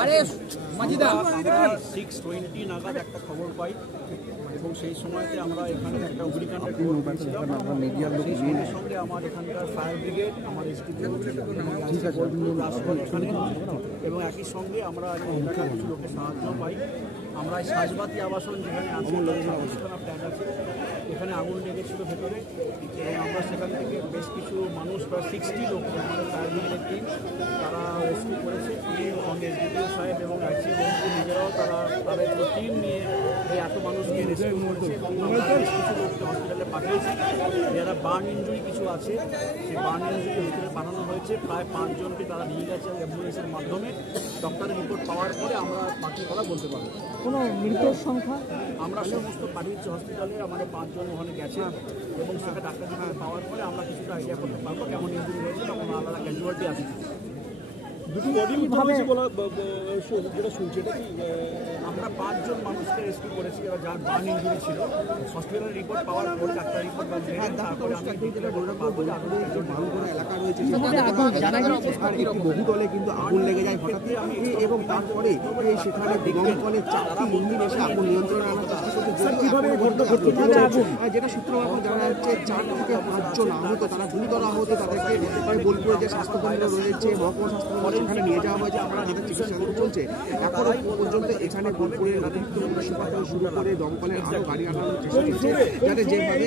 6:20 নাগাদ একটা খবর পাই এবং সেই সময়তে আমরা এখানে একটা অগ্নিকাণ্ডের খবর পেয়েছিলাম। সেই সঙ্গে সঙ্গে আমার এখানকার ফায়ার ব্রিগেড, আমার এসডিপিও এখানে এবং একই সঙ্গে আমরা এলাকার কিছু লোকের সাহায্য পাই। আমরা সাজবাতি আবাসন যেখানে আছে ফ্ল্যাট আছে, এখানে আগুন লেগেছিল ভেতরে এবং আমরা সেখান থেকে বেশ কিছু মানুষ প্রায় 60 লোক আমাদের ফায়ার ব্রিগেডের টিম তারা রেস্কিউ করেছে। এসডিপিও সাহেব এবং আইসি নিজেরাও তাদের টিম নিয়ে এত মানুষকে রেস্কিউ করেছে এবং আমরা বেশ কিছু লোককে হসপিটালে পাঠিয়েছি। যারা বার্ন ইঞ্জুরি কিছু আছে, সেই বার্ন ইঞ্জুরি হসপিটালে পাঠানো হয়েছে। প্রায় 5 জনকে তারা নিয়ে গেছে অ্যাম্বুলেন্সের মাধ্যমে। ডক্টরের রিপোর্ট পাওয়ার পরে আমরা বাকি কথা বলতে পারবো। কোনো মৃতের সংখ্যা আমরা সমস্ত পাঠিয়েছি হসপিটালে, আমাদের 5 জন ওখানে গেছে এবং সেটা ডাক্তার রিপোর্ট পাওয়ার পরে আমরা কিছুটা আইডিয়া করতে পারবো কেমন ইঞ্জুরি হয়েছে, তখন আলাদা ক্যাজুয়ালিটি আছে। দুটি বডি উদ্ধার হয়েছে বলা যেটা শুনছি, এটা কি আমরা 5 জন মানুষকে রেস্কিউ করেছি যার বার্ন ইঞ্জুরি ছিল। হসপিটালের রিপোর্ট পাওয়ার পরে ডাক্তার রিপোর্ট তারপরে আমরা এলাকা রয়েছে বহুতলে কিন্তু আগুন লেগে যায় হঠাৎ এবং তারপরে সেখানে দমকলের 4টি ইঞ্জিন এসে আগুন নিয়ন্ত্রণে আনার চেষ্টা করতে যেটা সূত্র জানা যাচ্ছে 4 থেকে 5 জন আহত, তারা গুরুতর আহত। তাদেরকে বোলপুরে যে স্বাস্থ্যকেন্দ্র রয়েছে, মহকুমা স্বাস্থ্যকেন্দ্র, সেখানে নিয়ে যাওয়া হয়েছে। আমরা তাদের চিকিৎসা চলছে। এখনো পর্যন্ত এখানে বোলপুরের অতিরিক্ত পুলিশ সুপার থেকে শুরু করে দমকলের আরও গাড়ি আনানোর চেষ্টা চলছে, যাতে যেভাবে